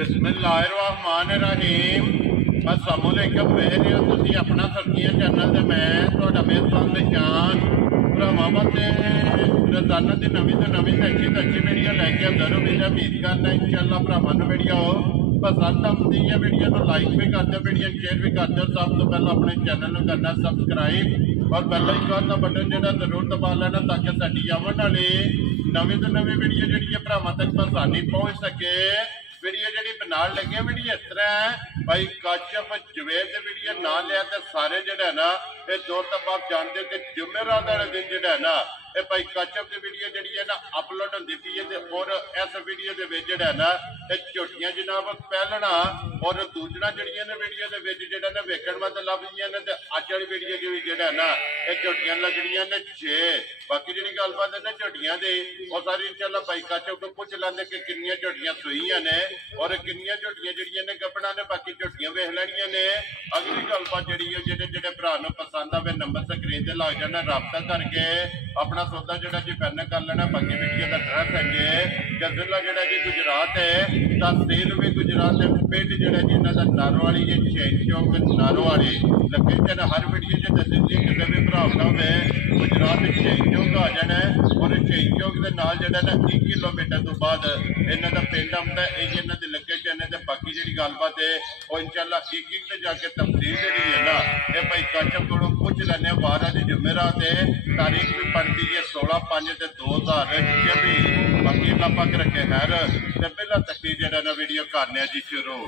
बिस्मिल्लाहिर्रहमानिर्रहीम। अस्सलामुअलैकुम। मेरे तुसी अपना सब्जियां चैनल ते मैं तुहाडा मेज़बान निशान भरावां ते रोजाना दी नवीं तो अच्छी वीडियो लैके अंदर उम्मीद करना इंशाअल्लाह भरावां नूं वीडियो पसंद आती है। वीडियो को लाइक भी कर दो, वीडियो शेयर भी कर दो। सब तो पहले अपने चैनल को करना सब्सक्राइब और बेल आइकन का बटन जो जरूर दबा लेना ताकि साडी आवन वाली नवीं तो नवीं वीडियो जी भरावां तक आसानी पहुँच सके। वीडियो जी बनाने लगे वीडियो इस तरह है भाई काशिफ जवेद वीडियो ना लिया तो सारे जो है ना ये दो तब आप जानते हो कि जुमेरात वाले दिन जो है ना ये भाई काशिफ की वीडियो जी है ना अपलोड होती पी है। और इस वीडियो के जो है ना ये झोटियां जनाब पहलना और दूसरा जड़िया ने वीडियो के जो ना वेखण वास्ते लभदियां ने ते अज वाली वीडियो की भी जो है ना ये झोटियां लगनियां ने 6। बाकी जी गलबात है ना झोटियां की और सारी इंशाअल्लाह भाई काशिफ को पुछ लेंगे कि कितनियां झोटियां सूईयां ने और कितनियां झोटियां जड़ियां ने गब्बना ने। बाकी झोटियां वेख लैनियां ने। अगली गलबात जी जेडे भरा पसंद आवे नंबर स्क्रीन से लग जाना, रबता करके अपना सौदा जोड़ा जी फाइनल कर लेना। बाकी वीडियो का एड्रैस है जी जिला जोड़ा जी गुजरात है, तहसील भी गुजरात है, पिंड जोड़ा जी इन्हों का नारोवाली है, शहीद चौक नारोवाली। लोकेशन हर वीडियो जो दसी दी किसी भी भरावना में गुजरात शहीद चौक आ जाना है। और शहीद चौक के नाल जोड़ा ना 1 किलोमीटर तो बाद इन्हों का पिंड आता है, ये इन्हों की लोकेशन है। बाकी जी गलबात है और इंशाअल्लाह एक से जाके तफसील जी है ना ये भाई काशिफ को पूछ लेने। 12 जुमेरात है, तारीख भी बनती है 16/5/2024। बाकी अल्लाह पाक रखे खैर ते पहला तकरीर जेड़ा ना वीडियो करने जी शुरू।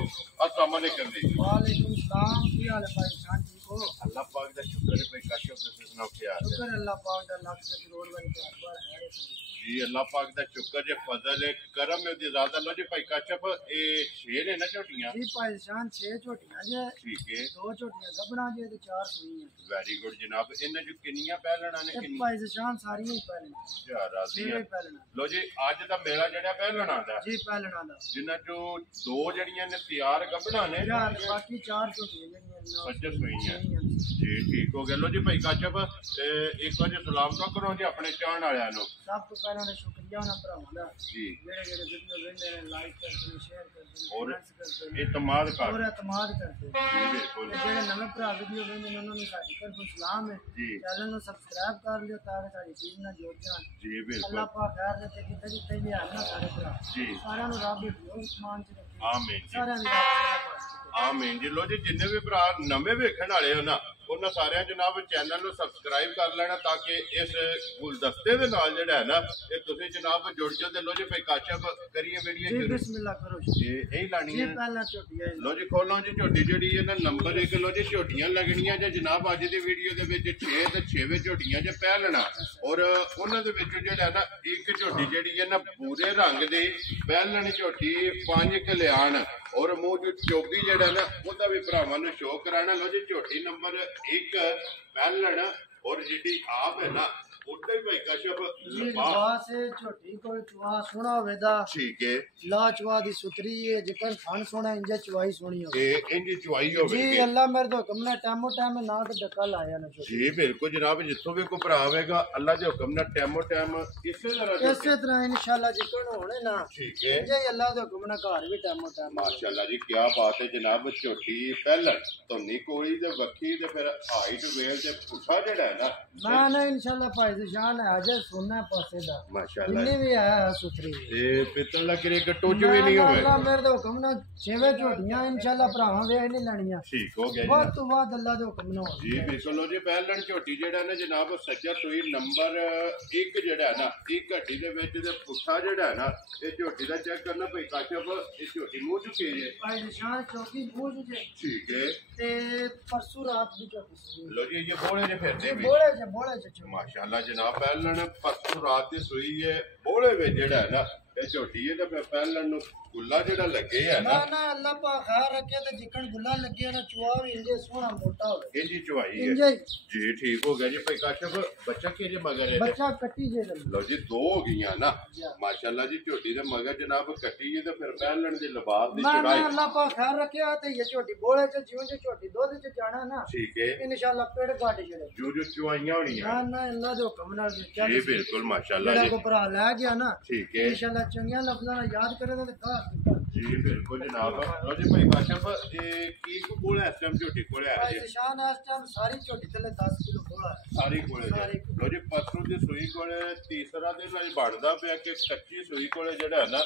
अस्सलाम वालेकुम जी। वालेकुम सलाम। की हाल है भाई जान, ठीक हो? अल्लाह पाक दा शुक्र है भाई काशिफ तुसीं सुनाओ क्या हाल है? शुक्र अल्लाह पाक दा लाख से करोड़ बार है जी अल्लाह पाक दा शुक्र जे फजल है करम है ज्यादा। लो जी भाई काशिफ ए 6 ने ना झोटियां जी भाई जान 6 झोटियां जे, ठीक है 2 झोटियां गबना जे ते 4 सूईयां। वेरी गुड जनाब। इन्हां जो किन्नियां पहलना ने ए भाई जान सारी ही पहलना जा राजी है। पहलना। लो जी अज दा मेरा जेड़ा पहलना दा जी पहलना दा जिन्हां जो 2 जड़ियां ने तैयार गबना ने यार बाकी 4 झोटियां जेड़ियां सज्ज सूईयां जी ठीक हो गया। लो जी भाई काशिफ एक बार सलाम तो करो जी अपने चाहण वालियां नु। सब तो पहले तो शुक्रिया ना भरावां दा जी जेड़े वीडियो वेंदे ने, लाइक करदे ने, शेयर करदे ने, और कमेंट्स करदे ने इतमाद कर और एतमाद करदे ने। जी बिल्कुल जेड़े नवे भरा वीडियो वेंदे ने उन्होंने साडी तरफों सलाम है। जी चैनल नु सब्सक्राइब कर लियो ताकि साडी टीम नाल जुड़ जान। जी बिल्कुल अल्लाह पाक खैर रखे जिथे जिथे भी है ना सारे भरा जी सारा नु रब दी मान च रखे। आमीन जी सारा नु आमीन जी। लो जी जिन्ने भी भरा नवे वेखण वाले हो ना उन्होंने सारे जनाब चैनल को सबसक्राइब कर लेना ताकि इस गुलदस्ते दे नाल जेड़ा है ना ये तुसीं जनाब जुड़ जाओ। ते लो जी भाई काशिफ करिए वीडियो जी शुरू। बिस्मिल्लाह करो ये यही लानी जी है। पहला झोटी है लो जी खोलो जी झोटी जी है ना नंबर 1। लो जी झोटियां लगनियां जो जनाब अज की वीडियो के 6 तो 6वें झोटियां जो पहलना और उन्होंने जो ना एक झोटी जी है ना भूरे रंग की पहलनी झोटी 5 कल्याण और मुंह जो चौगी जड़ा ना वह भी भरावां नूं शो कराना। लो जी झोटी नंबर 1 पहलण और जी आप है ना उधर भाई काशिफ जी लिबास है झोटी को चुआ सोना होवेदा। ठीक है ला चुआ दी सुतरी है जिकन खान सोना इंजे चुआई सोनी हो इंजी चुआई हो जी। अल्लाह मेरे तो हुक्म ने टाइमो टाइम ना तो डका लाया ना जी बिल्कुल जनाब। जिथों भी कोई भरा आवेगा अल्लाह के हुक्म ना टाइमो टाइम इसे तरह इंशाल्लाह जिकन होने ना ठीक है जे अल्लाह के हुक्म ना घर भी टाइमो टाइम। माशाल्लाह जी क्या बात है जनाब। झोटी पहलन धुनी कोई ते वक्खी ते फिर हाइट वेल ते पुठा जेड़ा है ना इंशाल्लाह भाई जान है अजय सोना पासे दा माशाल्लाह इन्नी भी है सुथरी ए पितल दा करे टोच भी नहीं होवे। अल्लाह मेरे तो हुक्म ना 6 झोटियां इंशाल्लाह भरावां वेख नहीं लेनियां। ठीक हो गया बहुत तो बाद अल्लाह दे हुक्म ना जी बिल्कुल। लो जी पहलन झोटी जेड़ा ना जनाब सज्जा सूई नंबर 1 जेड़ा है ना एक घटी दे विच ते पुठा जेड़ा है ना ये झोटी दा चेक करना भाई काशिफ ये झोटी मुंह चुके जे भाई निशान चौकी बोझ जे ठीक है ते परसों रात भी चौकी लो जी ये बोले जे फिरदे भी बोले जे माशाल्लाह जनाब पहलन परसों रात की सूई है बोले में जेड़ा है ना ये झोटी है तो पहलन गुला जेड़ा लगे है ना ना अल्लाह पाक खैर रखे ते जिकन गुला लगे ना चुआ भी इंजे सोना मोटा होवे ये जी चुआई है इंजे जी ठीक हो गया जी भाई काशिफ बच्चा के जे मगर है बच्चा कट्टी जे लो जी 2 हो गईयां ना माशाल्लाह जी झोटी दे मगर जनाब कट्टी है तो फिर पहलन दे लबाब दी ना चढ़ाई अल्लाह पाक खैर रखे ते ये झोटी बोले च जिਉਂ जे झोटी दूध च जाना ना ठीक है इंशाल्लाह पेड़ काट छड़े जो चुआइयां होनियां ना अल्लाह दे हुक्म नाल जी बिल्कुल माशाल्लाह जेड़ा जी को भरा ले गया ना ठीक है इंशाल्लाह चंगियां लफ्ज़ां याद करे तो ਜੀ ਬਿਲਕੁਲ ਜਨਾਬ। ਲੋ ਜੀ ਭਾਈ ਕਾਸ਼ਫ, ਇਹ ਕੀ ਕੋਲ ਇਸ ਟਾਈਮ ਝੋਟੀ ਕੋਲ ਆ ਭਾਈ ਜੀ? ਨਿਸ਼ਾਨ ਇਸ ਟਾਈਮ ਸਾਰੀ ਝੋਟੀ ਥੱਲੇ 10 ਕਿਲੋ ਬੋਲਾ ਹੈ। ਸਾਰੀ ਕੋਲੇ ਸਾਰੀ ਲੋ ਜੀ ਪਰਸੋਂ ਦੀ ਸੂਈ ਕੋਲੇ ਤੀਸਰਾ ਦਿਨ ਅਜ ਬਣਦਾ ਪਿਆ ਕਿ ਕੱਚੀ ਸੂਈ ਕੋਲੇ ਜਿਹੜਾ ਹੈ ਨਾ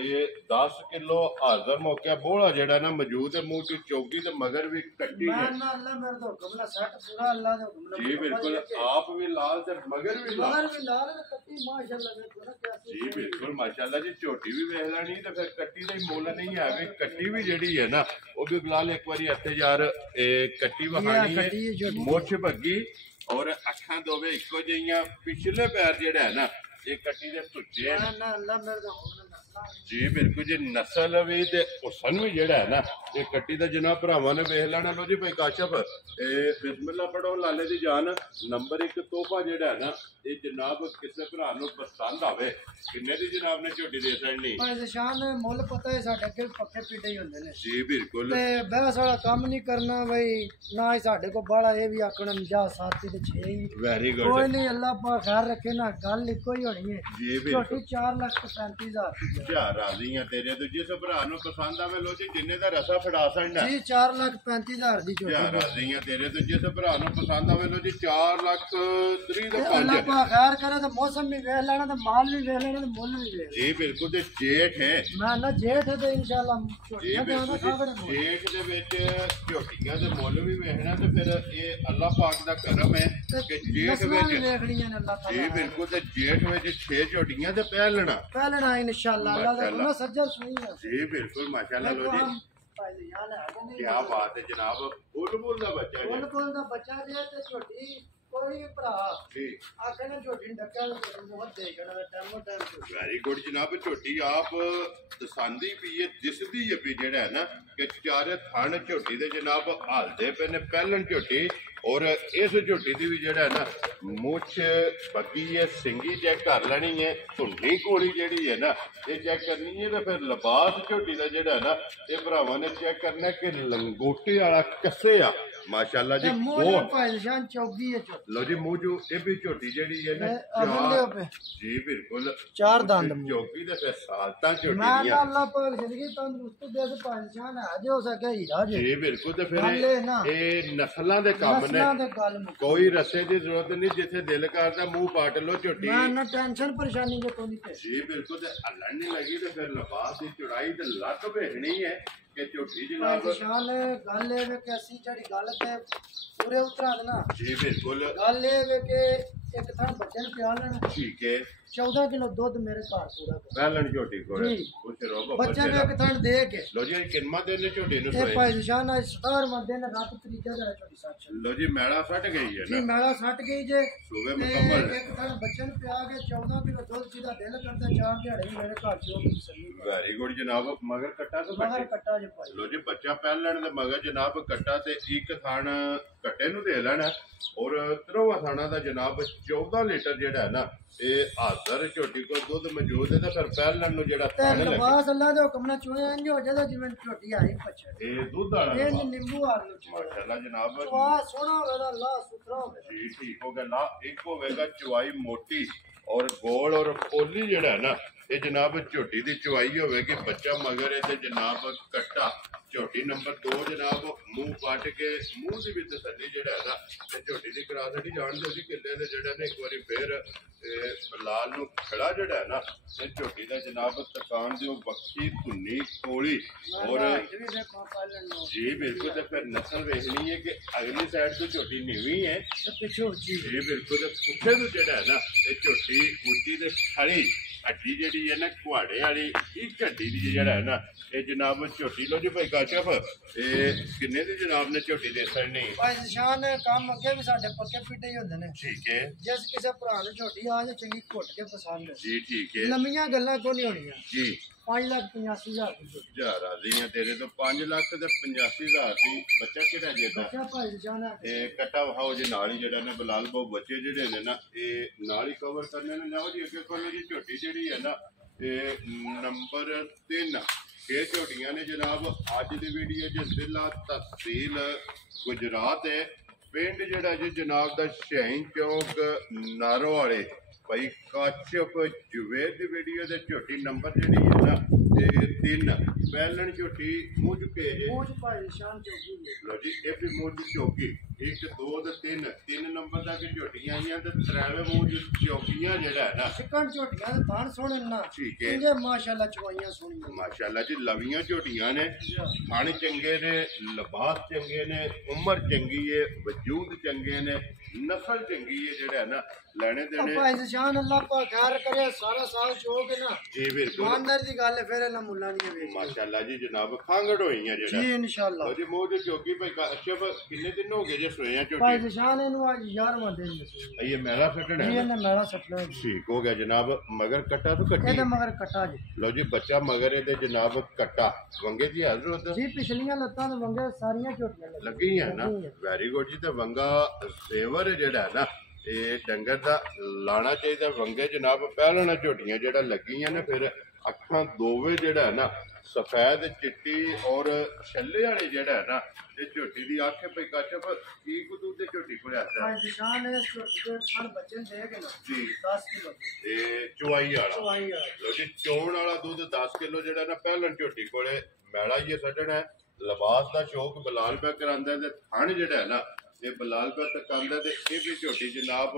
ਇਹ 10 ਕਿਲੋ ਹਾਜ਼ਰ ਮੌਕਿਆ ਬੋਲਾ ਜਿਹੜਾ ਨਾ ਮੌਜੂਦ ਹੈ, ਮੂੰਹ ਚ ਚੌਕੀ ਤੇ ਮਗਰ ਵੀ ਕੱਟੀ ਮੈਂ ਹੈ ਨਾ ਅੱਲਾ ਮੇਰੇ ਤੋਂ ਹੁਕਮ ਨਾਲ ਸੱਟ ਪੂਰਾ ਅੱਲਾ ਦੇ ਹੁਕਮ ਨਾਲ ਜੀ ਬਿਲਕੁਲ। ਆਪ ਵੀ ਲਾਲ ਤੇ ਮਗਰ ਵੀ ਲਾਲ ਮਗਰ ਵੀ ਲਾਲ ਤੇ ਕੱਟੀ ਮਾਸ਼ਾਅੱਲਾ ਦੇਖੋ ਨਾ ਕਿਆ ਜੀ ਬਿਲਕੁਲ ਮਾਸ਼ਾਅੱਲਾ ਜੀ। ਝੋਟੀ ਵੀ ਵੇਖ ਲੈਣੀ ਤੇ ਫਿਰ ਕੱਟੀ ਦਾ ਹੀ ਮੁੱਲ ਨਹੀਂ ਹੈ ਵੀ ਕੱਟੀ ਵੀ ਜਿਹੜੀ ਹੈ ਨਾ ਉਹ ਵੀ ਗਲਾਲ ਇੱਕ ਵਾਰੀ ਇੱਥੇ ਯਾਰ ਇਹ ਕੱਟੀ ਵਹਾਣੀ ਹੈ, ਕੱਟੀ ਹੈ ਝੋਟੀ। ਮੁੱਛ ਭੱਗੀ ਔਰ ਅੱਖਾਂ ਦੋਵੇਂ ਇੱਕੋ ਜਿਹੀਆਂ, ਪਿਛਲੇ ਪੈਰ ਜਿਹੜਾ ਹੈ ਨਾ ਇਹ ਕੱਟੀ ਦੇ ਸੁੱਜੇ ਮੈਂ ਨਾ ਅੱਲਾ ਮੇਰੇ ਤੋਂ ਹੁਕਮ ਨਾਲ ਜੀ ਬਿਲਕੁਲ ਜੀ। ਨਸਲ ਵੀ ਤੇ ਹੁਸਨ ਵੀ ਜਿਹੜਾ ਹੈ ਨਾ ਇਹ ਕੱਟੀ ਦਾ ਜਨਾਬ ਭਰਾਵਾਂ ਨੇ ਵੇਖ ਲੈਣਾ। ਲੋ ਜੀ ਭਾਈ ਕਾਸ਼ਫ, ਇਹ ਬਿਸਮਿਲ੍ਲਾ ਪੜੋ ਲਾਲੇ ਦੀ ਜਾਨ। ਨੰਬਰ 1 ਤੋਹਫਾ ਜਿਹੜਾ ਹੈ ਨਾ ਇਹ ਜਨਾਬ ਕਿਸੇ ਭਰਾ ਨੂੰ ਪਸੰਦ ਆਵੇ ਕਿੰਨੇ ਦੀ ਜਨਾਬ ਨੇ ਝੋਟੀ ਦੇ ਸਕਣੀ? ਭਾਈ ਨਿਸ਼ਾਨ ਮੁੱਲ ਪਤਾ ਹੈ ਸਾਡੇ ਅੱਗੇ ਪੱਕੇ ਪੀਟੇ ਹੀ ਹੁੰਦੇ ਨੇ ਜੀ ਬਿਲਕੁਲ ਤੇ ਬਹਿਸ ਵਾਲਾ ਕੰਮ ਨਹੀਂ ਕਰਨਾ ਬਈ, ਨਾ ਹੀ ਸਾਡੇ ਕੋਲ ਬਾਲਾ ਇਹ ਵੀ ਆਖਣ 50 7 ਤੇ 6 ਹੀ ਵੈਰੀ ਕੋਈ ਗੁੱਡ ਨਹੀਂ, ਅੱਲਾ ਪਾ ਖੈਰ ਰੱਖੇ ਨਾ, ਗੱਲ ਇੱਕੋ ਹੀ ਹੋਣੀ ਹੈ। ਜੀ ਬਿਲਕੁਲ। ਝੋਟੀ 4,35,000 ਦੀ ਜਾ ਰਾਜ਼ੀ ਆ ਤੇਰੇ ਤੋਂ, ਜਿਸ ਭਰਾ ਨੂੰ ਪਸੰਦ ਆਵੇ ਲੋ ਜੀ ਜਿੰਨੇ ਦਾ ਰਸਾ ਫੜਾ ਸਕਦਾ ਜੀ 4,35,000 ਦੀ ਜਾ ਝੋਟੀ। ਰਾਜ਼ੀ ਆ ਤੇਰੇ ਤੋਂ, ਜਿਸ ਭਰਾ ਨੂੰ ਪਸੰਦ ਆਵੇ ਲੋ ਜੀ 4,30,000 ਤੇ ਦਾ ਅੱਲਾ 5 ਪਾ ਖੈਰ ਕਰੇ ਤਾਂ ਮੌਸਮ ਵੀ ਵੇਖ ਲੈਣਾ ਤੇ ਮਾਲ ਵੀ ਵੇਖ ਲੈਣਾ ਤੇ ਮੁੱਲ ਵੀ ਵੇਖ ਜੀ ਬਿਲਕੁਲ। ਤੇ ਜੇਠ ਹੈ ਮੈਂ ਨਾ ਜੇਠ ਹੈ ਤੇ ਇਨਸ਼ਾਅੱਲਾ ਜੀ ਝੋਟੀਆਂ ਤੇ ਆਉਣਾ ਬਿਲਕੁਲ ਖਾਵੜੇ ਜੀ। ਜੇਠ ਦੇ ਵਿੱਚ ਝੋਟੀਆਂ ਦੇ ਮੁੱਲ ਵੀ ਵੇਖਣਾ ਤੇ ਫਿਰ ਇਹ ਅੱਲਾਹ ਪਾਕ ਦਾ ਕਰਮ ਹੈ ਕਿ ਜੇਠ ਨਸਲਾਂ ਵੀ ਵਿੱਚ ਵੇਖਣੀਆਂ ਨੇ ਅੱਲਾ ਜੀ ਤਾਲਾ ਬਿਲਕੁਲ। ਤੇ ਜੇਠ ਵਿੱਚ 6 ਝੋਟੀਆਂ ਤੇ ਪਹਿਲਣਾ ਪਹਿਲਣਾ ਇਨਸ਼ਾਅੱਲਾ ਅੱਲਾ ਦਾ ਮਾਸ਼ਾਅੱਲਾ। ਨਾ ਸੱਜਰ ਸੁਣੀ ਹੈ। ਜੀ ਬਿਲਕੁਲ ਮਾਸ਼ਾਅੱਲਾ। ਲੋ ਦੇਖੋ ਜੀ ਹਮ ਭਾਈ ਯਾਰ ਹੈ ਕਿ ਨਹੀਂ, ਕੀ ਬਾਤ ਹੈ ਜਨਾਬ। ਬੁੱਲ ਦਾ ਬੱਚਾ ਕੋਲ ਜੀ ਕੋਲ ਦਾ ਬੱਚਾ ਜੇ ਤੇ ਝੋਟੀ ਕੋਈ ਵੀ ਭਰਾ ਜੀ ਆਖੇ ਨਾ ਝੋਟੀ ਡੱਕਾ ਬਹੁਤ ਦੇਖਣਾ ਟਾਈਮ ਟਾਈਮ ਵੈਰੀ ਗੁੱਡ ਜਨਾਬ। ਝੋਟੀ ਆਪ ਦਸਾਂਦੀ ਪਈ ਹੈ, ਦਿਸਦੀ ਹੈ ਵੀ ਜਿਹੜਾ ਹੈ ਨਾ ਕਿ ਚਾਰੇ ਥਣ ਝੋਟੀ ਦੇ ਜਨਾਬ ਹਾਲਦੇ ਪਏ ਨੇ ਪਹਿਲਣ ਝੋਟੀ। ਔਰ ਇਸ ਝੋਟੀ ਦੀ ਵੀ ਜਿਹੜਾ ਹੈ ਨਾ ਮੁੱਛ ਬੱਗੀ ਹੈ, ਸਿੰਗੀ ਚੈੱਕ ਕਰ ਲੈਣੀ ਹੈ, ਧੁੰਨੀ ਕੋਲੀ ਜਿਹੜੀ ਹੈ ਨਾ ਇਹ ਚੈੱਕ ਕਰਨੀ ਹੈ। ਤੇ ਫਿਰ ਲਿਬਾਸ ਝੋਟੀ ਦਾ ਜਿਹੜਾ ਹੈ ਨਾ ਇਹ ਭਰਾਵਾਂ ਨੇ ਚੈੱਕ ਕਰਨਾ ਕਿ ਲੰਗੋਟੇ ਵਾਲਾ ਕੱਸੇ ਆ ਮਾਸ਼ਾਅੱਲਾ ਜੀ। ਮੋਹ ਭਾਈ ਨਿਸ਼ਾਨ ਚੌਗੀ ਹੈ ਝੋਟੀ। ਲੋ ਜੀ ਮੂੰਹ ਜੋ ਇਹ ਵੀ ਝੋਟੀ ਜਿਹੜੀ ਹੈ ਨਾ ਅਗਲੇ ਪੇ ਜੀ ਬਿਲਕੁਲ ਚਾਰ ਦੰਦ ਚੌਕੀ ਦੇ ਫਿਰ ਸਾਲਤਾਂ ਝੋਟੀ ਮੈਂ ਦੀਆਂ ਤਾਂ ਅੱਲਾ ਪਾਕ ਜ਼ਿੰਦਗੀ ਤੰਦਰੁਸਤ ਦੇ ਦੇ ਭਾਈ ਨਿਸ਼ਾਨ ਹੈ ਜੋ ਸਕੇ ਹੀਰਾ ਜੇ ਜੀ ਬਿਲਕੁਲ। ਤੇ ਫਿਰ ਗੱਲ ਇਹ ਨਾ, ਇਹ ਨਸਲਾਂ ਦੇ ਕੰਮ ਨੇ, ਨਸਲਾਂ ਦੇ ਗੱਲ ਮੁੱਕ। ਕੋਈ ਰਸੇ ਦੀ ਜ਼ਰੂਰਤ ਨਹੀਂ, ਜਿੱਥੇ ਦਿਲ ਕਰਦਾ ਮੂੰਹ ਪਾਟ ਲੋ ਝੋਟੀ। ਮੈਂ ਨਾ ਟੈਨਸ਼ਨ ਪਰੇਸ਼ਾਨੀ ਜੇ ਕੋਈ ਨਹੀਂ ਤੇ ਜੀ ਬਿਲਕੁਲ। ਤੇ ਹੱਲਣ ਨਹੀਂ ਲੱਗੀ ਤੇ ਫਿਰ ਲਿਬਾਸ ਦੀ ਚੜਾਈ ਤੇ ਲੱਕ ਵੇਖਣੀ ਹੈ ਕਿ ਝੋਟੀ ਭਾਈ ਜਨਾਬ ਨਿਸ਼ਾਨ ਗੱਲ ਇਹ ਵੇ ਕਿ ਅਸੀਂ ਜਿਹੜੀ ਗੱਲ ਤੇ ਪੂਰੇ ਉਤਰਾ ਦੇਣਾ ਜੀ ਬਿਲਕੁਲ ਗੱਲ ਇਹ ਵੇ ਕਿ ਇੱਕ ਥਾਂ ਬੱਚੇ ਨੂੰ ਪਿਆ ਲੈਣਾ ਠੀਕ ਹੈ। 14 ਕਿਲੋ ਦੁੱਧ ਮੇਰੇ ਘਰ ਪੂਰਾ ਕਰ ਪਹਿਲਣ ਝੋਟੀ ਕੋਲ ਜੀ। ਕੁਛ ਰੋਗੋ ਬੱਚੇ ਨੂੰ ਇੱਕ ਥਾਂ ਦੇ ਕੇ ਲੋ ਜੀ ਕਿੰਨਾ ਦਿਨ ਨੇ ਝੋਟੀ ਨੂੰ ਇਹ ਸੋਏ? ਭਾਈ ਨਿਸ਼ਾਨ ਅੱਜ 17 ਮਰਦੇ ਨੇ ਰਾਤ ਤਰੀਜਾ ਦਾ ਛੋਟੀ ਸੱਚ ਲੋ ਜੀ ਮੈਲਾ ਫਟ ਗਈ ਹੈ ਜੀ ਨਾ ਮੈਲਾ ਸੱਟ ਗਈ ਜੇ ਸੂਬੇ ਤੇ ਮੁਕੰਮਲ ਇੱਕ ਥਾਂ ਬੱਚੇ ਨੂੰ ਪਿਆ ਕੇ 14 ਕਿਲੋ ਦੁੱਧ ਜਿਹਦਾ ਦਿਲ ਕਰਦਾ 4 ਦਿਹਾੜੇ ਹੀ ਮੇਰੇ ਘਰ ਚੋਂ ਵੀ ਸੱਲੀ ਵੈਰੀ ਗੁੱਡ ਜਨਾਬ। ਮਗਰ ਕੱਟਾ ਤੋਂ ਬਾਹਰ ਬੱਚੇ ਕੱਟਾ ਜੇ ਭਾਈ ਲੋ ਜੀ ਬੱਚਾ ਪਹਿਲਣ ਦੇ ਮਗਰ ਜਨਾਬ ਕੱਟਾ ਤੇ ਇੱਕ ਥਣ ਕੱਟੇ ਨੂੰ ਦੇ ਲੈਣਾ। ਔਰ ਤਰੋਵਾ ਥਾਣਾ ਦਾ ਜਨਾਬ 14 ਲੀਟਰ ਜਿਹੜਾ ਹੈ ਨਾ ਇਹ ਹਾਜ਼ਰ ਝੋਟੀ ਕੋਲ ਦੁੱਧ ਮੌਜੂਦ ਹੈ। ਤੇ ਫਿਰ ਪਹਿਲਣ ਨੂੰ ਜਿਹੜਾ ਤੇ ਥਣ ਲੱਗੇ ਲਬਾਸ ਅੱਲਾ ਦੇ ਹੁਕਮ ਨਾਲ ਚੁਣਿਆ ਇੰਜ ਹੋ ਜਾਂਦਾ ਜਿਵੇਂ ਝੋਟੀ ਆਈ ਪਛੜ ਇਹ ਦੁੱਧ ਵਾਲਾ ਇਹ ਲਵਾ। ਨਿੰਬੂ ਆ ਲੋ ਚੁਣਿਆ ਮਾਸ਼ਾਅੱਲਾ ਜਨਾਬ ਵਾਹ ਸੋਹਣਾ ਹੋਵੇਗਾ ਅੱਲਾ ਸੁਥਰਾ ਹੋਵੇਗਾ ਜੀ ਠੀਕ ਹੋ ਗਿਆ। ਲਾ ਇੱਕ ਹੋਵੇਗਾ ਚਵਾਈ ਮੋਟੀ ਔਰ ਗੋਲ ਔਰ ਪੋਲੀ ਜਿਹੜਾ ਹੈ ਨਾ ਇਹ ਜਨਾਬ ਝੋਟੀ ਦੀ ਚਵਾਈ ਹੋਵੇਗੀ। ਬੱਚਾ ਮਗਰ ਇਹ ਤੇ ਜਨਾਬ ਕੱਟਾ। ਝੋਟੀ ਨੰਬਰ 2 ਜਨਾਬ ਮੂੰਹ ਕੱਟ ਕੇ ਮੂੰਹ ਦੇ ਵਿੱਚ ਥੱਲੇ ਜਿਹੜਾ ਹੈ ਨਾ ਤੇ ਝੋਟੀ ਦੀ ਕਰਾ ਸਾਡੀ ਜਾਣਦੇ ਸੀ ਕਿੱਲੇ ਦੇ ਜਿਹੜਾ ਨੇ ਇੱਕ ਵਾਰੀ ਫੇਰ ਲਾਲ ਨੂੰ ਖੜਾ ਜਿਹੜਾ ਹੈ ਨਾ ਤੇ ਝੋਟੀ ਦਾ ਜਨਾਬ ਤਕਾਨ ਦਿਓ ਬੱਖੀ ਧੁੰਨੀ ਕੋਲੀ ਔਰ ਇਹ ਵੀ ਦੇਖੋ ਪਾਲਣ ਨੂੰ ਜੀ ਬਿਲਕੁਲ। ਤੇ ਫਿਰ ਨਸਲ ਵੇਖਣੀ ਹੈ ਕਿ ਅਗਲੀ ਸਾਈਡ ਤੋਂ ਝੋਟੀ ਨੀਵੀਂ ਹੈ ਤੇ ਪਿੱਛੇ ਉੱਚੀ ਜੀ ਬਿਲਕੁਲ। ਤੇ ਪੁੱਠੇ ਨੂੰ ਜਿਹੜਾ ਹੈ ਨਾ ਇਹ ਝੋਟੀ ਉੱਚੀ ਤੇ ਖੜੀ ਹੱਡੀ ਜਿਹੜੀ ਹੈ ਨਾ ਕੁਹਾੜੇ ਵਾਲੀ ਇੱਕ ਹੱਡੀ ਦੀ ਜਿਹੜਾ ਹੈ ਨਾ ਇਹ ਜਨਾਬ ਝੋਟੀ ਲੋ ਜੀ ਭਾਈ ਕਾਸ਼ਫ ਇਹ ਕਿੰਨੇ ਦੀ ਜਨਾਬ ਨੇ ਝੋਟੀ ਦੇ ਸਕਣੀ? ਭਾਈ ਨਿਸ਼ਾਨ ਕੰਮ ਅੱਗੇ ਵੀ ਸਾਡੇ ਪੱਕੇ ਪਿੱਟੇ ਹੀ ਹੁੰਦੇ ਨੇ। ਠੀਕ ਹੈ ਜਿਸ ਕਿਸੇ ਭਰਾ ਨੂੰ ਝੋਟੀ ਆ ਜੇ ਚੰਗੀ ਘੁੱਟ ਕੇ ਪਸੰਦ ਜੀ ਠੀਕ ਹੈ ਲੰਮੀਆਂ ਗੱਲਾਂ ਕੋਈ ਨਹੀਂ ਹੋਣੀਆਂ। ਜੀ 5,85,000 ਦੀ ਝੋਟੀ। ਜਾ ਰਾਜ਼ੀ ਆ ਤੇਰੇ ਤੋਂ 5,85,000 ਦੀ ਬੱਚਾ ਕਿਹੜਾ ਜੇਦਾ ਬੱਚਾ ਭਾਈ ਨਿਸ਼ਾਨ ਹੈ ਇਹ ਕੱਟਾ ਵਹਾਓ ਜੀ ਨਾਲ ਹੀ ਜਿਹੜਾ ਨੇ ਬਲਾਲ ਬਹੁ ਬੱਚੇ ਜਿਹੜੇ ਨੇ ਨਾ ਇਹ ਨਾਲ ਹੀ ਕਵਰ ਕਰਨੇ ਨੇ। ਜਾਓ ਜੀ ਅੱਗੇ ਕੋਲ ਜੀ ਝੋਟੀ ਜਿਹੜੀ ਹੈ ਨਾ ਇਹ ਨੰਬਰ 3 ਇਹ ਝੋਟੀਆਂ ਨੇ ਜਨਾਬ ਅੱਜ ਦੀ ਵੀਡੀਓ 'ਚ ਜ਼ਿਲ੍ਹਾ ਤਹਿਸੀਲ ਗੁਜਰਾਤ ਹੈ। ਪਿੰਡ ਜਿਹੜਾ ਜੀ ਜਨਾਬ ਦਾ ਸ਼ਹੀਨ ਚੌਕ ਨਾਰੋ ਵਾਲੇ ਭਾਈ ਕਾਸ਼ਫ ਜਵੇਦ ਦੀ ਵੀਡੀਓ ਦੇ ਝੋਟੀ ਨੰਬਰ ਜਿਹੜੀ ਹੈ ਨਾ ਇਹ 3 ਪਹਿਲਣ ਝੋਟੀ ਮੂੰਹ ਚੁੱਕੇ ਜੇ ਉਹ ਚ ਭਾਈ ਨਿਸ਼ਾਨ ਚੌਕੀ ਹੈ। ਲੋ ਜੀ ਇਹ ਵੀ ਮੂੰਹ ਚ ਚੌਕੀ 1 2 ਤੇ 3 ਨੰਬਰ ਤੱਕ ਝੋਟੀਆਂ ਆਈਆਂ ਤੇ 3ਵੇਂ ਮੂੰਹ ਚ ਚੌਕੀਆਂ ਜਿਹੜਾ ਹੈ ਨਾ ਸਿੱਕਣ ਝੋਟੀਆਂ ਦੇ ਥਣ ਸੋਹਣੇ ਨਾ ਠੀਕ ਹੈ ਚੰਗੇ ਮਾਸ਼ਾਅੱਲਾ ਚਵਾਈਆਂ ਸੋਹਣੀਆਂ ਮਾਸ਼ਾਅੱਲਾ ਜੀ ਲਵੀਆਂ ਝੋਟੀਆਂ ਨੇ ਥਣ ਚੰਗੇ ਨੇ ਲਿਬਾਸ ਚੰਗੇ ਨੇ ਉਮਰ ਚੰਗੀ ਹੈ ਵਜੂਦ ਚੰਗੇ ਨੇ ਨਸਲ ਚੰਗੀ ਹੈ ਜਿਹੜਾ ਨਾ ਲੈਣੇ ਦੇਣੇ ਭਾਈ ਨਿਸ਼ਾਨ ਅੱਲਾਹ ਪਾ ਖੈਰ ਕਰੇ ਸਾਰਾ ਸਾਲ ਚੋਕ ਨਾ ਜੀ ਬਿਲਕੁਲ ਇਮਾਨਦਾਰੀ ਦੀ ਗੱਲ ਹੈ ਫਿਰ ਇਹਨਾਂ ਮੁੱਲਾਂ ਨਹੀਂ ਵੇਚ ਮਾਸ਼ਾਅੱਲਾ ਜੀ ਜਨਾਬ ਖਾਂਗੜ ਹੋਈਆਂ ਜਿਹੜਾ ਜੀ ਇਨਸ਼ਾਅੱਲਾ ਲੋ ਜੀ ਮੂੰਹ ਚ ਚੌਕੀ ਭਾਈ ਅਸ਼ਬ ਕਿੰਨੇ ਦਿਨ ਹੋ ਗਏ ਜੇ ਸੋਏ ਆ ਭਾਈ ਝੋਟੀ ਨਿਸ਼ਾਨ ਇਹਨੂੰ ਅੱਜ 11ਵਾਂ ਦਿਨ ਦੱਸਿਆ ਇਹ ਮੇਰਾ ਫਟਣ ਜੀ ਹੈ ਇਹਨੇ ਮੇਰਾ ਸੱਟਣਾ ਜੀ ਠੀਕ ਹੋ ਗਿਆ ਜਨਾਬ ਮਗਰ ਕੱਟਾ ਤੋਂ ਕੱਟੀ ਇਹਦੇ ਮਗਰ ਕੱਟਾ ਜੀ ਲੋ ਜੀ ਬੱਚਾ ਮਗਰ ਇਹਦੇ ਜਨਾਬ ਕੱਟਾ ਵੰਗੇ ਦੀ ਹਜ਼ਰਤ ਜੀ ਪਿਛਲੀਆਂ ਲੱਤਾਂ ਦੇ ਵੰਗੇ ਸਾਰੀਆਂ ਝੋਟੀਆਂ ਲੱਗੀ ਹੈ ਨਾ ਵੈਰੀ ਗੁੱਡ ਜੀ ਤੇ ਵੰਗਾ ਸੇਵਰ ਜਿਹੜਾ ਹੈ ਨਾ ਇਹ ਡੰਗਰ ਦਾ ਲਾਣਾ ਚਾਹੀਦਾ ਵੰਗੇ ਜਨਾਬ ਪਹਿਲਾਂ ਝੋਟੀਆਂ ਜਿਹੜਾ ਲੱਗੀਆਂ ਨੇ ਫਿਰ ਅੱਖਾਂ ਦੋਵੇਂ ਜਿਹੜਾ ਹੈ ਨਾ ਸਫੈਦ ਚਿੱਟੀ ਔਰ ਛੱਲੇ ਵਾਲੇ ਜਿਹੜਾ ਹੈ ਨਾ ਇਹ ਝੋਟੀ ਦੀ ਅੱਖ ਪਈ ਕਚਪ ਕੀ ਕੁਦੂ ਤੇ ਝੋਟੀ ਕੋਲ ਆਤਾ ਭਾਈ ਨਿਸ਼ਾਨ ਇਹ ਝੋਟੀ ਦੇ ਥਣ ਬੱਚੇ ਦੇ ਕੇ ਨਾ ਜੀ 10 ਕਿਲੋ ਇਹ ਚੁਆਈ ਵਾਲਾ ਚਵਾਈ ਆ ਲੋ ਜੀ ਚੋਣ ਵਾਲਾ ਦੁੱਧ 10 ਕਿਲੋ ਜਿਹੜਾ ਨਾ ਪਹਿਲਾਂ ਝੋਟੀ ਕੋਲੇ ਮੈਲਾ ਹੀ ਛੱਡਣਾ ਹੈ ਲਿਬਾਸ ਦਾ ਸ਼ੌਕ ਬਲਾਲ ਪੈ ਕਰਾਂਦਾ ਤੇ ਥਣ ਜਿਹੜਾ ਹੈ ਨਾ ਇਹ ਬਲਾਲ ਪੈ ਤੱਕ ਆਂਦਾ ਤੇ ਇਹ ਵੀ ਝੋਟੀ ਜਨਾਬ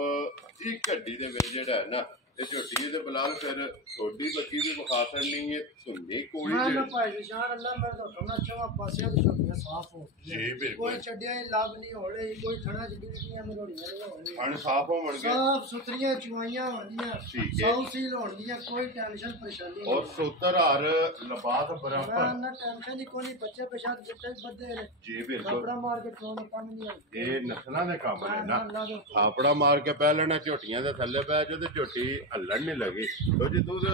ਇੱਕ ਘੱਡੀ ਦੇ ਵਿੱਚ ਜਿਹੜਾ ਹੈ ਨਾ ਇਹ ਝੋਟੀ ਦੇ ਬਲਾਲ ਫਿਰ ਥੋੜੀ ਬੱਚੀ ਵੀ ਵਿਖਾ ਸਕਣੀ ਹੈ ਧੁੰਨੀ ਕੋਲੀ ਮੈਂ ਨਾ ਜਿਹੜੀ ਭਾਈ ਨਿਸ਼ਾਨ ਅੱਲਾਹ ਮੇਰੇ ਤੋਂ ਥੋੜਾ ਚਵਾ ਪਾਸਿਆਂ ਦੀ ਝੋਟੀਆਂ ਸਾਫ਼ ਹੋ ਜੀ ਬਿਲਕੁਲ ਕੋਈ ਛੱਡਿਆ ਹੀ ਲੱਭ ਨਹੀਂ ਹੋਲੇ ਕੋਈ ਥਣਾ ਚ ਗਿਣੀਆਂ ਮਰੋੜੀਆਂ ਨਹੀਂ ਹੋਣੀਆਂ ਥਣ ਸਾਫ ਹੋਣਗੇ ਸਾਫ਼ ਸੁਥਰੀਆਂ ਚਵਾਈਆਂ ਹੋਣਗੀਆਂ ਠੀਕ ਹੈ। ਸੌ ਸੀਲ ਹੋਣਗੀਆਂ ਕੋਈ ਟੈਨਸ਼ਨ ਪਰੇਸ਼ਾਨੀ ਔਰ ਸੂਤਰ ਹਾਰ ਲਿਬਾਸ ਮੈਂ ਬਰਾਬਰ ਨਾ ਟੈਨਸ਼ਨ ਦੀ ਕੋਈ ਬੱਚੇ ਪਛਾਣ ਜਿੱਤੇ ਬੱਦੇ ਨੇ ਜੀ ਬਿਲਕੁਲ ਕਪੜਾ ਮਾਰ ਕੇ ਚੋਣ ਕੰਮ ਨਹੀਂ ਆਉਂਦੀ ਇਹ ਨਸਲਾਂ ਦੇ ਕੰਮ ਨੇ ਨਾ ਅੱਲਾਹ ਦੇ ਆਪੜਾ ਮਾਰ ਕੇ ਪੈ ਲੈਣਾ ਝੋਟੀਆਂ ਦੇ ਥੱਲੇ ਪੈ ਜਾ ਤੇ ਝੋਟੀ ਹੱਲਣ ਨਹੀਂ ਲੱਗੀ ਲੋ ਜੀ ਦੁੱਧ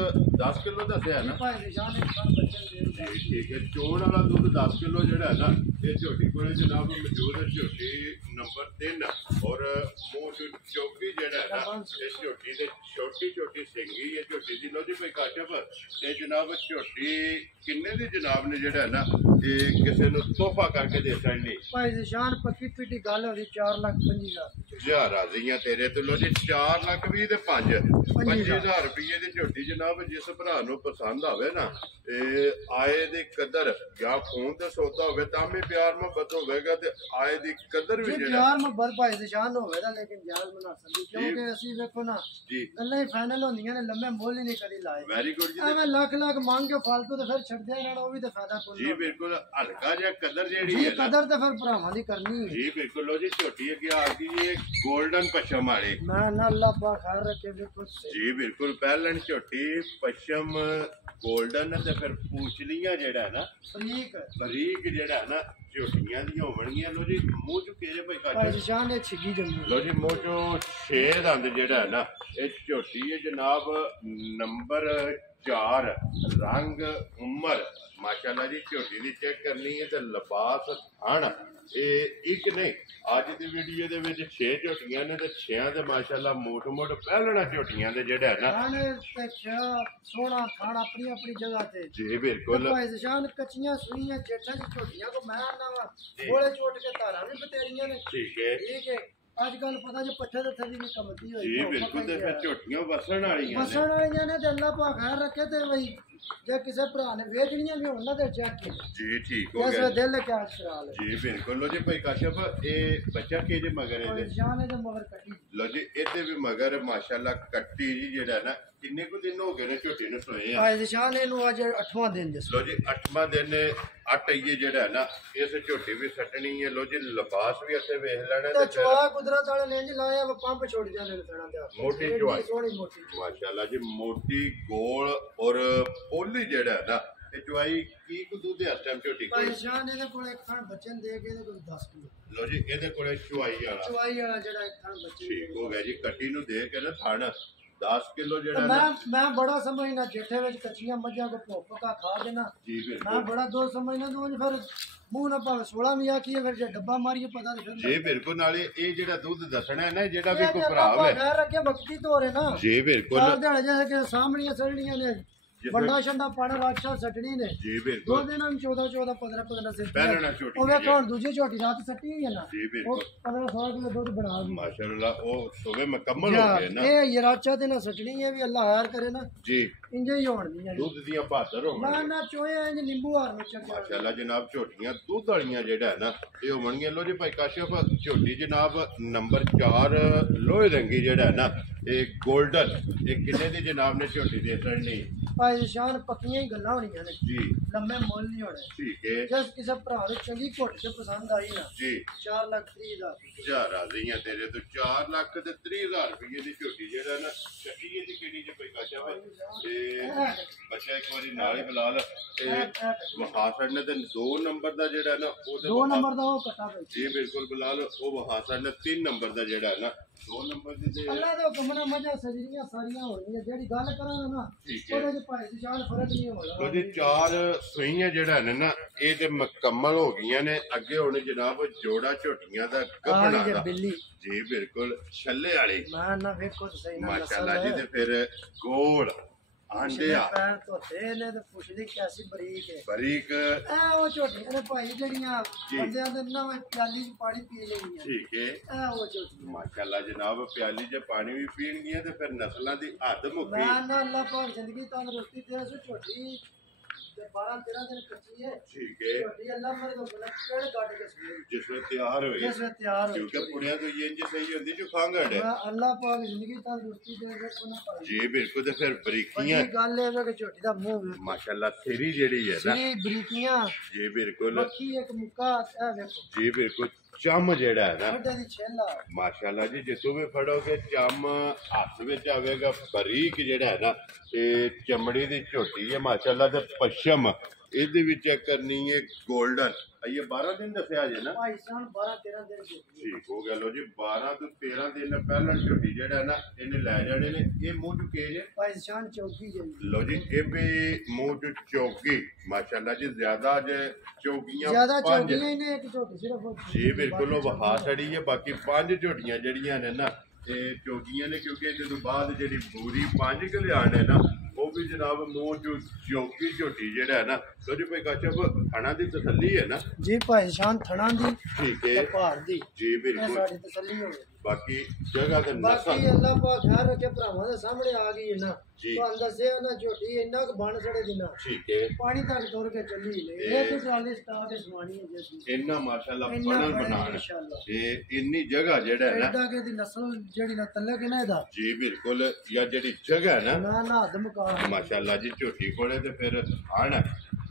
10 ਕਿਲੋ ਦੱਸਿਆ ਨਾ ਭਾਈ ਨਿਸ਼ਾਨ ਇੱਕ ਕੰਮ ਬੱਚੇ ਦੇ ਦਿੰਦੇ। ਠੀਕ ਹੈ ਚੋਣ ਵਾਲਾ ਦੁੱਧ 10 ਕਿਲੋ ਜਿਹੜਾ ਹੈ ਨਾ ਇਹ ਝੋਟੀ ਕੋਲੇ ਜਨਾਬ ਮੌਜੂਦ ਹੈ ਝੋਟੀ ਨੰਬਰ 3 ਔਰ ਮੂੰਹ ਚ ਚੌਕੀ ਜਿਹੜਾ ਹੈ ਨਾ ਇਹ ਝੋਟੀ ਦੇ ਛੋਟੀ ਛੋਟੀ ਸਿੰਗੀ ਹੈ ਝੋਟੀ ਦੀ ਲੋ ਜੀ ਭਾਈ ਕਾਸ਼ਫ ਇਹ ਜਨਾਬ ਝੋਟੀ ਕਿੰਨੇ ਦੀ ਜਨਾਬ ਨੇ ਜਿਹੜਾ ਹੈ ਨਾ ਇਹ ਕਿਸੇ ਨੂੰ ਤੋਹਫਾ ਕਰਕੇ ਦੇ ਸਕਣੀ ਭਾਈ ਨਿਸ਼ਾਨ ਪੱਕੀ ਪਿੱਟੀ ਗੱਲ ਹੋ ਰਹੀ 4,25,000 ਹਜ਼ਾਰ ਰਾਜ਼ੀਆਂ ਤੇਰੇ ਤੇ ਲੋ ਜੀ 4 ਲੱਖ 20 ਤੇ 5,000 ਰੁਪਏ ਦੀ ਝੋਟੀ ਜਨਾਬ ਜਿਸ ਭਰਾ ਨੂੰ ਪਸੰਦ ਆਵੇ ਨਾ ਇਹ ਆਏ ਦੀ ਕਦਰ ਜਾਂ ਫੋਨ ਤੇ ਸੌਦਾ ਹੋਵੇ ਤਾਂ ਵੀ ਪਿਆਰ ਮੁਹੱਬਤ ਹੋਵੇਗਾ ਤੇ ਆਏ ਦੀ ਕਦਰ ਵੀ ਜੀ ਜਿਹੜਾ ਪਿਆਰ ਮੁਹੱਬਤ ਭਾਈ ਨਿਸ਼ਾਨ ਹੋਵੇ ਨਾ ਲੇਕਿਨ ਜਾਲ ਬਣਾ ਸਕਦੀ ਕਿਉਂਕਿ ਅਸੀਂ ਵੇਖੋ ਨਾ ਜੀ ਗੱਲਾਂ ਹੀ ਫਾਈਨਲ ਹੁੰਦੀਆਂ ਨੇ ਲੰਮੇ ਮੁੱਲ ਹੀ ਨਹੀਂ ਕਦੀ ਲਾਏ ਵੈਰੀ ਗੁੱਡ ਜੀ ਐਵੇਂ ਲੱਖ ਲੱਖ ਮੰਗ ਕੇ ਫਾਲਤੂ ਤੇ ਫਿਰ ਛੱਡਦੇ ਇਹਨਾਂ ਨੂੰ ਉਹ ਵੀ ਤੇ ਫਾਇਦਾ ਕੋਈ ਜੀ ਬਿਲਕੁਲ ਹਲਕਾ ਜਿਹਾ ਕਦਰ ਜਿਹੜੀ ਜੀ ਹੈ ਨਾ ਕਦਰ ਤੇ ਫਿਰ ਭਰਾਵਾਂ ਦੀ ਕਰਨੀ ਹੈ। ਜੀ ਬਿਲਕੁਲ ਲੋ ਜੀ ਝੋਟੀ ਅੱਗੇ ਆ ਗਈ ਇਹ 골ਡਨ ਪਛਮ ਵਾਲੀ ਮੈਂ ਨਾ ਅੱਲਾਹ ਪਾ ਖੈਰ ਰੱਖੇ ਵੇਖੋ ਜੀ ਬਿਲਕੁਲ ਪਹਿਲਣ ਝੋਟੀ ਪਛਮ 골ਡਨ ਤੇ ਫਿਰ ਪੂਛਲੀਆਂ ਜਿਹੜਾ ਹੈ ਨਾ ਫਰੀਕ ਬਰੀਕ ਜਿਹੜਾ ਹੈ ਨਾ ਝੋਟੀਆਂ ਦੀਆਂ ਹੋਣਗੀਆਂ ਲੋ ਜੀ ਮੂੰਹ ਚ ਕਿਹੜੇ ਭਾਈ ਭਾਈ ਕੱਟ ਨਿਸ਼ਾਨ ਇਹ ਛਿੱਗੀ ਜੰਮੀ ਲੋ ਜੀ ਮੂੰਹ ਚੋਂ 6 ਦੰਦ ਜਿਹੜਾ ਹੈ ਨਾ ਇਹ ਝੋਟੀ ਹੈ ਜਨਾਬ ਨੰਬਰ 4 ਰੰਗ ਉਮਰ ਮਾਸ਼ਾਅੱਲਾ ਜੀ ਝੋਟੀ ਦੀ ਚੈੱਕ ਕਰਨੀ ਹੈ ਤੇ ਲਿਬਾਸ ਹਣ ਇਹ ਇੱਕ ਨਹੀਂ ਅੱਜ ਦੀ ਵੀਡੀਓ ਦੇ ਵਿੱਚ 6 ਝੋਟੀਆਂ ਨੇ ਤੇ 6 ਦੇ ਮਾਸ਼ਾਅੱਲਾ ਮੋਟ ਪਹਿਲਣਾ ਝੋਟੀਆਂ ਦੇ ਜਿਹੜਾ ਹੈ ਨਾ ਖਾਣੇ ਤੇ ਸੋਹਣਾ ਖਾਣਾ ਆਪਣੀ ਆਪਣੀ ਜਗ੍ਹਾ ਤੇ ਜੀ ਬਿਲਕੁਲ ਭਾਈ ਨਿਸ਼ਾਨ ਕੱਚੀਆਂ ਸੂਈਆਂ ਜੇਠਾਂ ਦੀ ਝੋਟੀਆਂ ਕੋ ਮੈਂ ਆਨਾ ਵਾ ਗੋਲੇ ਚੋਟ ਕੇ ਧਾਰਾਂ ਵੀ ਬਤੇਰੀਆਂ ਨੇ ਠੀਕ ਹੈ ਠੀਕ ਹੈ ਅੱਜ ਕੱਲ ਪਤਾ ਜੇ ਪੱਠੇ ਦੇ ਥੱਲੇ ਵੀ ਕਮਤੀ ਹੋਈ ਜੀ ਬਿਲਕੁਲ ਤੇ ਫਿਰ ਝੋਟੀਆਂ ਵਸਣ ਵਾਲੀਆਂ ਨੇ ਬਸਣ ਵਾਲੀਆਂ ਨੇ ਤੇ ਅੱਲਾ ਪਾ ਖੈਰ ਰੱਖੇ ਤੇ ਬਈ ਜੇ ਕਿਸੇ ਭਰਾ ਨੇ ਵੇਚਣੀਆਂ ਵੀ ਉਹਨਾਂ ਦੇ ਚੈੱਕ ਜੀ ਠੀਕ ਹੋ ਉਸ ਗਿਆ ਦਿਲ ਕਿਆ ਕਰਾ ਲੈ ਜੀ ਬਿਲਕੁਲ ਲੋ ਜੀ ਭਾਈ ਕਾਸ਼ਫ ਇਹ ਬੱਚਾ ਕਿਹਦੇ ਮਗਰ ਇਹਦੇ ਨਿਸ਼ਾਨ ਇਹਦੇ ਮਗਰ ਕੱਟੀ ਲੋ ਜੀ ਇਹਦੇ ਵੀ ਮਗਰ ਮਾਸ਼ਾਅੱਲਾ ਕੱਟੀ ਜੀ ਜਿਹੜਾ ਨਾ ਕਿੰਨੇ ਕੁ ਦਿਨ ਹੋ ਗਏ ਨੇ ਝੋਟੀ ਨੂੰ ਸੋਏ ਆ ਭਾਈ ਨਿਸ਼ਾਨ ਇਹਨੂੰ ਅੱਜ 8ਵਾਂ ਦਿਨ ਜਿਸ ਲੋ ਜੀ 8ਵਾਂ ਦਿਨ ਆਟਈਏ ਜਿਹੜਾ ਹੈ ਨਾ ਇਸ ਝੋਟੀ ਵੀ ਸੱਟਣੀ ਹੈ ਲੋ ਜੀ ਲਿਬਾਸ ਵੀ ਇੱਥੇ ਵੇਖ ਲੈਣਾ ਤੇ ਤੇ ਫਿਰ ਚਵਾ ਕੁਦਰਤ ਵਾਲੇ ਨੇ ਜੀ ਲਾਇਆ ਵਾ ਪੰਪ ਛੋੜ ਜਾਂਦੇ ਨੇ ਸਣਾ ਤੇ ਮੋਟੀ ਐਡੀ ਚਵਾਈ। ਸੋਹਣੀ ਮੋਟੀ ਮਾਸ਼ਾਅੱਲਾ ਜੀ ਮੋਟੀ ਗੋਲ ਔਰ ਪੋਲੀ ਜਿਹੜਾ ਹੈ ਨਾ ਇਹ ਚਵਾਈ ਕੀ ਕੁ ਦੁੱਧ ਹੈ ਇਸ ਟਾਈਮ ਝੋਟੀ ਭਾਈ ਕੋਲ ਨਿਸ਼ਾਨ ਇਹਦੇ ਕੋਲ ਇੱਕ ਥਣ ਬੱਚੇ ਨੂੰ ਦੇ ਕੇ ਇਹਦੇ ਕੋਲ 10 ਕਿਲੋ ਲੋ ਜੀ ਇਹਦੇ ਕੋਲੇ ਚਵਾਈ ਵਾਲਾ ਚਵਾਈ ਵਾਲਾ ਜਿਹੜਾ ਇੱਕ ਥਣ ਬੱਚੇ ਨੂੰ ਠੀਕ ਹੋ ਗਿਆ ਜੀ ਕੱਟੀ ਨੂੰ ਦੇ ਕੇ ਨਾ ਥਣ 10 ਕਿਲੋ ਤੇ ਜਿਹੜਾ ਮੈਂ ਨਾ ਮੈਂ ਬੜਾ ਸਮਝਣਾ ਜੇਠੇ ਵਿੱਚ ਕੱਚੀਆਂ ਮੱਝਾਂ ਕੋ ਭੁੱਖ ਕਾ ਖਾ ਦੇਣਾ ਜੀ ਮੈਂ ਬਿਲਕੁਲ ਬੜਾ ਦੋ ਸਮਝਣਾ ਦੋ ਫਿਰ ਮੂੰਹ ਨਾ ਭਾਵੇਂ 16 ਵੀ ਆਖੀਏ ਫਿਰ ਜੇ ਡੱਬਾ ਮਾਰੀਏ ਪਤਾ ਨਹੀਂ ਫਿਰ ਜੀ ਬਿਲਕੁਲ ਨਾਲੇ ਇਹ ਜਿਹੜਾ ਦੁੱਧ ਦੱਸਣਾ ਹੈ ਨਾ ਇਹ ਜਿਹੜਾ ਵੀ ਇਹ ਕੋਈ ਜੇ ਭਰਾ ਆਪਾਂ ਹੈ ਖੈਰ ਰੱਖੇ ਬਖਤੀ ਤੋਰੇ ਨਾ ਜੀ ਬਿਲਕੁਲ ਚਾਰ ਦਿਹਾੜੇ ਜੇ ਕਿ ਸਾਹਮਣੀਆਂ ਸੜਨੀਆਂ ਨੇ ਬੰਡਾ ਛੰਡਾ ਪਾਣਾ ਰਾਖਾ ਸੱਟਣੀ ਨੇ ਜੀ ਦੋ ਬਿਲकुल ਦਿਨਾਂ ਨੂੰ 14 14 15 15 ਸਿਰ ਪਹਿਲਣਾ ਝੋਟੀ ਉਹ ਵੇਖੋ ਹੁਣ ਦੂਜੀ ਝੋਟੀ ਰਾਤ ਸੱਟੀ ਹੋਈ ਹੈ ਨਾ ਜੀ ਉਹ ਬਿਲकुल 15 16 ਕਿਲੋ ਦੁੱਧ ਬਣਾ ਗਈ माशाल्लाह वो सुबह मुकम्मल हो गए ना ਇਹ ਯਰਾਚਾ ਤੇ ਨਾ ਸੱਟਣੀ ਹੈ ਵੀ ਅੱਲਾ ਹਾਰ ਕਰੇ ਨਾ जी ਇੰਜੇ ਹੀ ਹੋਣ ਦੀ दूध दियां बहादुर हो ਨਾ ਨਾ ਚੋਏ ਇੰਜ ਨਿੰਬੂ ਹਾਰ ਨੂੰ ਚੱਕਿਆ माशाल्लाह जनाब झोटियां दूध वालियां जेड़ा है ना ये होणगीਆਂ लो जी भाई काशिफ झोटी जनाब नंबर 4 लोहे रंगी जेड़ा है ना ये गोल्डन ये किन्ने दी जनाब ने झोटी दे सड़नी ਭਾਈ ਸ਼ਾਨ ਪੱਕੀਆਂ ਹੀ ਗੱਲਾਂ ਹੋਣੀਆਂ ਨੇ जी ਲੰਮੇ ਮੁੱਲ ਨਹੀਂ ਹੋਣੇ ठीक है ਜਸ ਕਿਸੇ ਭਰਾ ਨੂੰ ਚੰਗੀ ਘੁੱਟ ਚ ਪਸੰਦ ਆਈ ਨਾ जी 4 ਲੱਖ 30 ਹਜ਼ਾਰ ਜਾ ਰਾਜ਼ੀਆਂ ਤੇਰੇ ਤੋਂ 4 ਲੱਖ ਤੇ 30,000 ਰੁਪਏ ਦੀ ਝੋਟੀ ਜਿਹੜਾ ਨਾ ਕੱਟੀ ਇਹਦੀ ਕਿਹੜੀ ਜੇ ਕੋਈ ਕਾਸ਼ਾ ਵਾ ਤੇ ਬੱਚਾ ਇੱਕ ਵਾਰੀ ਨਾਲ ਹੀ ਬੁਲਾ ਤੇ ਵਹਾਸੜ ਨੇ ਤੇ 2 ਨੰਬਰ ਦਾ ਜਿਹੜਾ ਨਾ ਉਹਦੇ 2 ਨੰਬਰ ਦਾ ਉਹ ਕੱਟਾ ਭਾਈ ਜੀ ਬਿਲਕੁਲ ਬੁਲਾਲ ਉਹ ਵਹਾਸੜ ਨੇ 3 ਨੰਬਰ ਦਾ ਜਿਹੜਾ ਹੈ ਨਾ 2 ਨੰਬਰ ਦੀ ਤੇ ਅੱਲਾ ਦੇ ਹੁਕਮ ਨਾਲ ਮੱਝਾਂ ਸਜਰੀਆਂ ਸਾਰੀਆਂ ਹੋਣਗੀਆਂ ਜਿਹੜੀ ਗੱਲ ਕਰਾਂ ਨਾ ਠੀਕ ਹੈ ਉਹਦੇ ਚ ਭਾਈ ਨਿਸ਼ਾਨ ਫਰਕ ਨਹੀਂ ਹੋਣਾ ਲੋ ਜੀ 4 ਸੂਈਆਂ ਜਿਹੜਾ ਨੇ ਨਾ ਇਹ ਤੇ ਮੁਕੰਮਲ ਹੋ ਗਈਆਂ ਨੇ ਅੱਗੇ ਹੁਣ ਜਨਾਬ ਜੋੜਾ ਝੋਟੀਆਂ ਦਾ ਗੱਭਣਾ ਆਹ ਦਾ ਬਿੱਲੀ ਜੀ ਬਿਲਕੁਲ ਛੱਲੇ ਵਾਲੀ ਮੈਂ ਨਾ ਵੇਖੋ ਤੇ ਸਹੀ ਨਾ ਮਾਸ਼ਾਅੱਲਾ ਜੀ ਤੇ ਫਿਰ ਗੋਲ ਆਂਡਿਆ ਪੈਰ ਧੋਤੇ ਨੇ ਤੇ ਪੁੱਛਦੀ ਕੈਸੀ ਬਰੀਕ ਹੈ ਬਰੀਕ ਇਹ ਉਹ ਝੋਟੀਆਂ ਨੇ ਭਾਈ ਜਿਹੜੀਆਂ ਬੰਦਿਆਂ ਦੇ ਨਵੇਂ ਪਿਆਲੀ ਚ ਪਾਣੀ ਪੀ ਲੈਣੀਆਂ ਠੀਕ ਹੈ ਇਹ ਉਹ ਝੋਟੀਆਂ ਮਾਸ਼ਾਅੱਲਾ ਜਨਾਬ ਪਿਆਲੀ 'ਚ ਪਾਣੀ ਵੀ ਪੀਣਗੀਆਂ ਤੇ ਫਿਰ ਨਸਲਾਂ ਦੀ ਹੱਦ ਮੁੱਕੀ ਮੈਂ ਨਾ ਅੱਲਾ ਪਾਕ ਜ਼ਿੰਦਗੀ ਤੰਦਰੁਸਤੀ ਤੇ ਸੋ ਝੋਟੀ ਤੇ 12 13 ਦਿਨ ਕੱਚੀ ਹੈ ਠੀਕ ਹੈ ਝੋਟੀ ਅੱਲਾ ਮਰ ਦੋ ਬਲਾ ਕਿਹੜੇ ਕੱਢ ਕੇ ਸੂਈ ਜਿਸ ਵੇਲੇ ਤਿਆਰ ਹੋਈ ਜਿਸ ਵੇ ਤਿਆਰ ਹੋ ਕਿਉਂਕਿ ਪੁੜਿਆਂ ਤੋਂ ਇਹ ਇੰਜ ਸਹੀ ਹੁੰਦੀ ਜੋ ਖਾਂਗੜ ਹੈ ਮੈਂ ਅੱਲਾ ਪਾਕ ਜ਼ਿੰਦਗੀ ਤੰਦਰੁਸਤੀ ਦੇ ਵੇਖੋ ਨਾ ਭਾਈ ਜੀ ਬਿਲਕੁਲ ਤੇ ਫਿਰ ਬਰੀਕੀਆਂ ਵੱਡੀ ਗੱਲ ਇਹ ਵੇ ਕਿ ਝੋਟੀ ਦਾ ਮੂੰਹ ਵੇਖੋ ਮਾਸ਼ਾਅੱਲਾ ਤੇਰੀ ਜਿਹੜੀ ਹੈ ਨਾ ਸੀ ਬਰੀਕੀਆਂ ਜੀ ਬਿਲकुल ਮੱਖੀ ਇੱਕ ਮੁੱਕਾ ਇਹ ਵੇਖੋ ਜੀ ਬਿਲकुल ਚਮ ਜਿਹੜਾ ਹੈ ਨਾ ਵੱਡੇ ਦੀ ਛੇਲਾ ਮਾਸ਼ਾਅੱਲਾ ਜੀ ਜਿੱਥੋਂ ਵੀ ਫੜੋਗੇ ਚਮ ਹੱਥ ਵਿੱਚ ਆਵੇਗਾ ਬਰੀਕ ਜਿਹੜਾ ਹੈ ਨਾ ਇਹ ਚਮੜੀ ਦੀ ਝੋਟੀ ਹੈ ਮਾਸ਼ਾਅੱਲਾ ਤੇ ਪਸ਼ਮ ਇਹਦੇ ਵਿੱਚ ਚੈੱਕ ਕਰਨੀ ਹੈ 골ਡਨ ਇਹ 12 ਦਿਨ ਦੱਸਿਆ ਜੇ ਨਾ ਭਾਈ ਸਾਨ 12 13 ਦਿਨ ਝੋਟੀ ਠੀਕ ਹੋ ਗਿਆ ਲੋ ਜੀ 12 ਤੋਂ 13 ਦਿਨ ਪਹਿਲਾਂ ਝੋਟੀ ਜਿਹੜਾ ਨਾ ਇਹਨੇ ਲੈ ਜਾਣੇ ਨੇ ਇਹ ਮੂੰਹ ਚੁੱਕੇ ਜੇ ਭਾਈ ਸਾਨ ਚੌਕੀ ਜੀ ਲੋ ਜੀ ਇਹ ਵੀ ਮੂੰਹ ਚ ਚੌਕੀ ਮਾਸ਼ਾਅੱਲਾ ਜੀ ਜ਼ਿਆਦਾ ਜੇ ਚੌਕੀਆਂ ਜ਼ਿਆਦਾ ਪੰਜ ਚੌਕੀਆਂ ਹੀ ਨੇ ਇੱਕ ਝੋਟੀ ਸਿਰਫ ਜੀ ਬਿਲਕੁਲ ਉਹ ਵਹਾ ਛੜੀ ਹੈ ਬਾਕੀ 5 ਝੋਟੀਆਂ ਜਿਹੜੀਆਂ ਨੇ ਨਾ ਇਹ ਚੌਕੀਆਂ ਨੇ ਕਿਉਂਕਿ ਜਦੋਂ ਬਾਅਦ ਜਿਹੜੀ ਬੂਰੀ 5 ਕਲਿਆਣ ਹੈ ਨਾ ਉਹ ਵੀ ਜਨਾਬ ਮੂੰਹ ਚ ਚੌਕੀ ਝੋਟੀ ਜਿਹੜਾ ਹੈ ਨਾ ਉਹਦੀ ਕੋਈ ਕਾਚਪ ਖਾਣਾ ਦੀ ਤਸੱਲੀ ਹੈ ਨਾ ਜੀ ਭਾਈ ਸ਼ਾਨ ਥਣਾ ਦੀ ਠੀਕ ਤੇ ਹੈ ਭਾਰ ਦੀ ਜੀ ਇਹ ਬਿਲਕੁਲ ਸਾਡੀ ਤਸੱਲੀ ਹੋ ਗਈ ਬਾਕੀ ਜਗ੍ਹਾ ਤੇ ਬਾਕੀ ਨਸਲ ਅੱਲਾ ਪਾਕ ਘਰ ਰੱਖੇ ਭਰਾਵਾਂ ਦੇ ਸਾਹਮਣੇ ਆ ਗਈ ਨਾ ਜੀ। ਤੁਹਾਨੂੰ ਦੱਸਿਆ ਨਾ ਝੋਟੀ ਇੰਨਾ ਕੁ ਬਣ ਛੜੇ ਦਿਨਾ ਠੀਕ ਹੈ ਪਾਣੀ ਤੱਕ ਤੁਰ ਕੇ ਚੱਲੀ ਨੇ ਇਹ- ਇਹ ਤੇ ਟਰਾਲੀ ਸਟਾ ਕੇ ਸਵਾਣੀ ਹੈ ਜੀ ਇੰਨਾ ਮਾਸ਼ਾਅੱਲਾ ਇੰਨਾ ਬਣਨ ਬਣੇ ਬਣਾਣ ਇਨਸ਼ਾਅੱਲਾ ਤੇ ਇੰਨੀ ਜਗ੍ਹਾ ਜਿਹੜਾ ਹੈ ਨਾ ਐਡਾ ਕਿ ਦੀ ਨਸਲ ਜਿਹੜੀ ਨਾ ਤਲਕ ਹੈ ਨਾ ਇਹਦਾ ਜੀ ਬਿਲਕੁਲ ਜਾਂ ਜਿਹੜੀ ਜਗ੍ਹਾ ਹੈ ਨਾ ਨਾ ਨਾ ਹੱਦ ਮੁਕਾ ਮਾਸ਼ਾਅੱਲਾ ਜੀ ਝੋਟੀ ਕੋਲੇ ਤੇ ਫਿਰ ਆਣ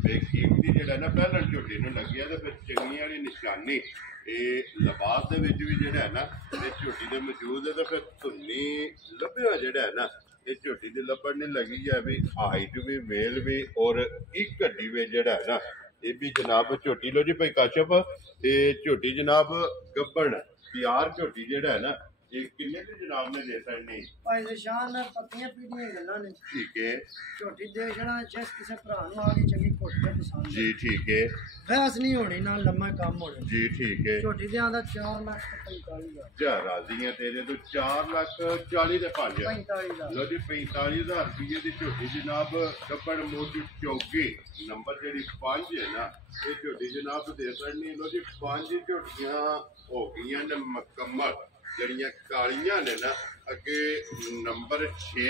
ਤੇ ਕੀਮਤੀ ਜਿਹੜਾ ਨਾ ਪਹਿਲਾਂ ਝੋਟੀ ਨੂੰ ਲੱਗਿਆ ਤੇ ਫਿਰ ਚੰਗੀ ਵਾਲੀ ਨਿਸ਼ਾਨੀ ਇਹ ਲਿਬਾਸ ਦੇ ਵਿੱਚ ਵੀ ਜਿਹੜਾ ਹੈ ਨਾ ਇਹ ਝੋਟੀ ਦੇ ਮੌਜੂਦ ਹੈ ਤੇ ਫਿਰ ਧੁੰਨੀ ਲੱਭਿਆ ਜਿਹੜਾ ਹੈ ਨਾ ਇਹ ਝੋਟੀ ਦੇ ਲੱਭਣ ਨਹੀਂ ਲੱਗੀ ਹੈ ਵੀ ਹਾਈਟ ਵੀ ਵੇਲ ਵੀ ਔਰ ਇੱਕ ਹੱਡੀ ਵੀ ਜਿਹੜਾ ਹੈ ਨਾ ਇਹ ਵੀ ਜਨਾਬ ਝੋਟੀ ਲੋ ਜੀ ਭਾਈ ਕਾਸ਼ਪ ਤੇ ਝੋਟੀ ਜਨਾਬ ਗੱਬਣ ਤਿਆਰ ਝੋਟੀ ਜਿਹੜਾ ਹੈ ਨਾ ਇਹ ਕਿੰਨੇ ਦੀ ਜਨਾਬ ਨੇ ਦੇ ਸਕਣੀ ਭਾਈ ਨਿਸ਼ਾਨ ਨਾਲ ਪੱਕੀਆਂ ਪੀੜੀਆਂ ਗੱਲਾਂ ਨੇ ਠੀਕ ਹੈ ਝੋਟੀ ਦੇ ਜਣਾ ਜਿਸ ਕਿਸੇ ਭਰਾ ਨੂੰ ਆ ਗਈ ਚੰਗੀ ਘੁੱਟ ਕੇ ਪਸੰਦ ਜੀ ਠੀਕ ਹੈ ਬਹਿਸ ਨਹੀਂ ਹੋਣੀ ਨਾ ਲੰਮਾ ਕੰਮ ਹੋਣਾ ਜੀ ਠੀਕ ਹੈ ਝੋਟੀ ਦੇ ਆਂਦਾ 4 ਲੱਖ ਤੇ 45 ਦਾ ਜਾ ਰਾਜ਼ੀਆਂ ਤੇਰੇ ਤੋਂ 4 ਲੱਖ 40 ਦੇ 5 45 ਦਾ ਲੋ ਜੀ 45,000 ਰੁਪਏ ਦੀ ਝੋਟੀ ਜਨਾਬ ਗੱਬੜ ਮੋਟੀ ਚੌਕੀ ਨੰਬਰ ਜਿਹੜੀ 5 ਹੈ ਨਾ ਇਹ ਝੋਟੀ ਜਨਾਬ ਦੇ ਸਕਣੀ ਲੋ ਜੀ 5 ਝੋਟੀਆਂ ਹੋ ਗਈਆਂ ਨੇ ਮੁਕੰਮਲ ਜਿਹੜੀਆਂ ਕਾਲੀਆਂ ਨੇ ਨਾ ਅੱਗੇ ਨੰਬਰ 6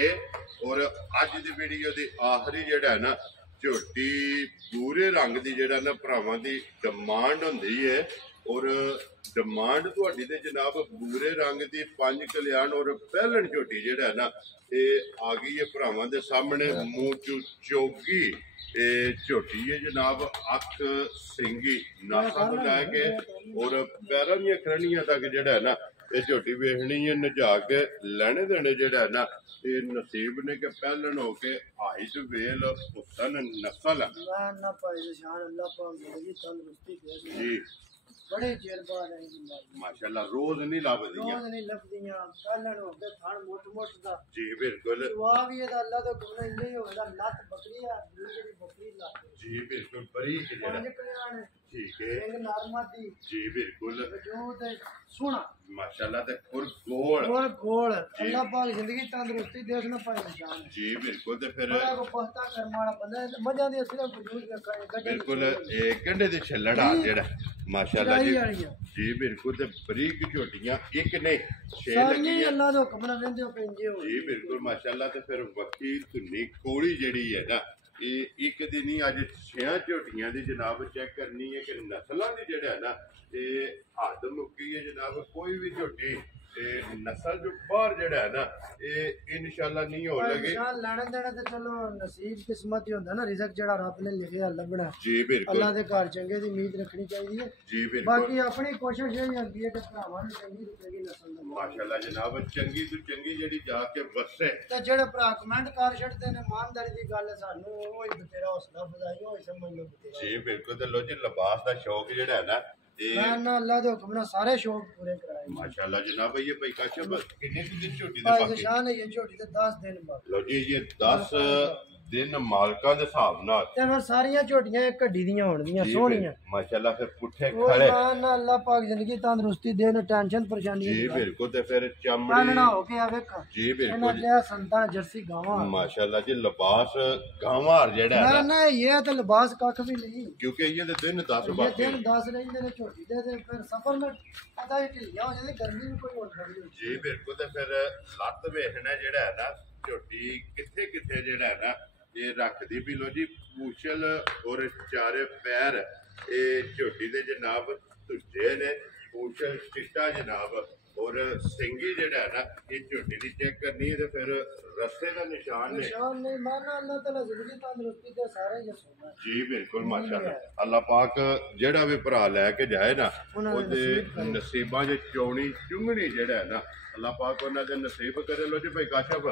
ਔਰ ਅੱਜ ਦੀ ਵੀਡੀਓ ਦੇ ਆਖਰੀ ਜਿਹੜਾ ਹੈ ਨਾ ਝੋਟੀ ਪੂਰੇ ਰੰਗ ਦੀ ਜਿਹੜਾ ਨਾ ਭਰਾਵਾਂ ਦੀ ਡਿਮਾਂਡ ਹੁੰਦੀ ਹੈ ਔਰ ਡਿਮਾਂਡ ਤੁਹਾਡੀ ਤੇ ਜਨਾਬ ਬੂਰੇ ਰੰਗ ਦੀ 5 ਕਲਿਆਣ ਔਰ ਪਹਿਲਣ ਝੋਟੀ ਜਿਹੜਾ ਹੈ ਨਾ ਇਹ ਆ ਗਈ ਹੈ ਭਰਾਵਾਂ ਦੇ ਸਾਹਮਣੇ ਮੂੰਹ ਚ ਚੌਕੀ ਇਹ ਝੋਟੀ ਹੈ ਜਨਾਬ ਅੱਖ ਸਿੰਗੀ ਨਾਸਾਂ ਤੋਂ ਲੈ ਕੇ ਔਰ ਪੈਰਾਂ ਦੀਆਂ ਖਰਣੀਆਂ ਤੱਕ ਜਿਹੜਾ ਹੈ ਨਾ ਇਹ ਝੋਟੀ ਵੇਖਣੀ ਹੈ ਨਜਾ ਕੇ ਲੈਣੇ ਦੇਣੇ ਜਿਹੜਾ ਹੈ ਨਾ ਇਹ ਨਸੀਬ ਨੇ ਕਿ ਪਹਿਲਣ ਹੋ ਕੇ ਹਾਈਟ ਵੇਲ ਹੁਸਨ ਨਸਲ ਨਾ ਨਾ ਭਾਈ ਨਿਸ਼ਾਨ ਅੱਲਾ ਪਾਕ ਜ਼ਿੰਦਗੀ ਤੰਦਰੁਸਤੀ ਦੇ ਜੀ बड़े चेर बाद आई जी माई माशाल्लाह रोज नहीं लभदियां रोज नहीं लभदियां कालन हो के थान मोट मोट दा जी बिल्कुल जवाब ये दा अल्लाह तो गुना इन्ने ही होंदा लत बकरी आ जेडी बकरी लत जी बिल्कुल बरीक जेड़ा पंज कल्याण ठीक है एक नरमती जी बिल्कुल जो ते सोना माशाल्लाह ते खुर गोल गोल गोल अल्लाह पाक जिंदगी तंदुरुस्ती दे उसने पाई निशान जी बिल्कुल ते फिर बड़ा को पस्ता करम वाला बंदा है मजा दी असली वजूद का गड्डे बिल्कुल एक गंढे दे छल्लड़ आ जेड़ा माशाल्लाह जी जी बिल्कुल ते बरीक झोटियां एक ने छे सारियां लगियां अल्लाह दे हुक्म नाल वेंदे पेंजे हो जी बिल्कुल माशाल्लाह ते फिर वकील धुनी कोड़ी जेड़ी है ना ये एक दिन ही अज 6 झोटियां दी जनाब चेक करनी है कि नस्लां दी जेड़ा है ना ये हद मुक्की है जनाब कोई भी झोटी नस्ल जो बाहर जेड़ा है ना ये इंशाल्लाह नहीं हो लगे निशान लाने देना ते चलो नसीब किस्मत ही होंदा ना रिज़्क जेड़ा रब ने लिखिया लगना जी बिल्कुल अल्लाह दे घर चंगे दी उम्मीद रखनी चाहिए जी बिल्कुल बाकी अपनी कोशिश यही होंदी है कि भरावां नूं चंगी नस्ल दा माशाल्लाह जनाब चंगी तो चंगी जेड़ी जाके वसे ते जेड़े भरा कमेंट कर छड़दे ने ईमानदारी दी गल सानू ओही बतेरा हौसला अफजाई होई समझ लो बतेरा जी बिल्कुल ते लो जी लिबास दा शौक जेड़ा है ना मैं ना अल्लाह दे हुक्म नाल सारे शौक पूरे कराए माशाल्लाह जनाब ये भाई काशफ कितने दिन झोटी दे भाई बाकी निशान है ये छोटी ते 10 दिन बाद लो जी ये 10 दिन मालका दे हिसाब नाल ते फिर सारियां झोटियां एक कड्डी दियां होणगियां जी सोहणियां माशाल्लाह फिर पुट्ठे ओ खड़े ना अल्लाह पाक जिंदगी तंदुरुस्ती देन टेंशन परेशानी जी बिल्कुल ते फिर चमड़ी कानना हो के आ वेख जी इन्हां बिल्कुल लिया संतां जर्सी गावां माशाल्लाह जी लिबास गांवार जेड़ा है ना ना ना ये तो लिबास कख भी नहीं क्योंकि ये ते दिन 10 ये बाकी दिन 10 रहिंदे ने झोटी दे ते फिर सफर में पता ही ढिलियां हो जांदी गर्मी भी कोई होर बड़ी होंदी जी बिल्कुल ते फिर लत वेखना जेड़ा है ना झोटी किथे किथे जेड़ा है ना ये रखदी भी लो जी पूछल और चारे पैर ये झोटी दे जनाब तुझे ने पूछल चिट्टा जनाब और सिंगी जेड़ा है ना ये झोटी दी चेक करनी है ते फिर रस्से दा निशान ने निशान नहीं माना अल्लाह ताला जिंदगी तंदुरुस्ती दे सारे ये सोना जी बिल्कुल माशाल्लाह अल्लाह पाक जेड़ा भी भरा लैके जाए ना ओदे नसीबां च चौनी चुंगनी जेड़ा है ना अल्लाह पाक उन्हां दे नसीब करे लो जी भाई काशफ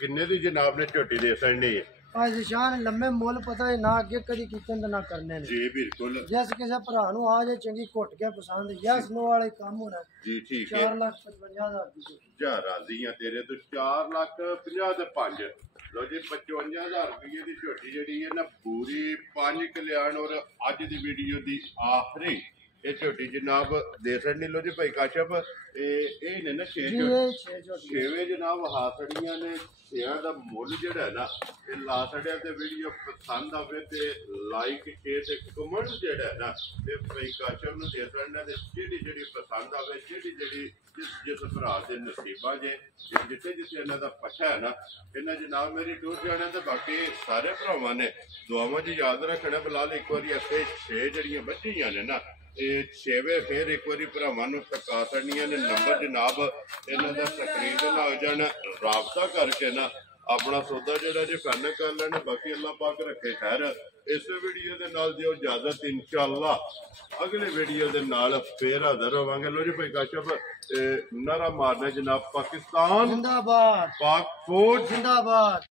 किन्ने दी जनाब ने झोटी दे सकनी है आज निशान लम्बे मुल पता है ना अगे कदी कीते ना करने ने जी बिल्कुल जिस किसी भरा नु आ जाए चंगी घुट के पसंद यस नो वाले काम होना जी ठीक है 4,55,000 दी जा राजी हैं तेरे तो 4,50,000 ते 5 लो जी 55,000 रुपये की झोटी जी है ना पूरी 5 कल्याण और अज की वीडियो की आखिरी ये झोटी जनाब दे सकनी लो जी भाई काशफ ये ने ना 6 छेवे जनाब हाथड़ियां ने शेयर का मुल जड़ा है ना ये ला छड़िया ते वीडियो पसंद आवे ते लाइक शेयर ते कमेंट जड़ा है ना ये भाई काशफ नु दे सकना ते जेडी जेडी पसंद आवे जेडी जेडी जिस भरा दे नसीबा जे जिथे जिथे इन्हां दा पछा है ना इन्हां जनाब मेरी टूर जाने ते बाकी सारे भरावां ने दुआवां च याद रखना बिलाल एक बारी ऐसे 6 जड़ियां बच्चियां ने ना छेवे फिर एक बार भरावां नूं टका छड़नियां ने नंबर जनाब इन्हां दा स्क्रीन ते लग जाना राबता करके ना अपना सौदा जेड़ा जे फाइनल कर लेना बाकी अल्लाह पाक रखे खैर इस वीडियो दे नाल दिओ इजाजत इंशाअल्लाह अगले वीडियो दे नाल फिर हाज़र होवांगे लो जी भाई काशफ नारा मारना जनाब पाकिस्तान जिंदाबाद पाक फौज जिंदाबाद।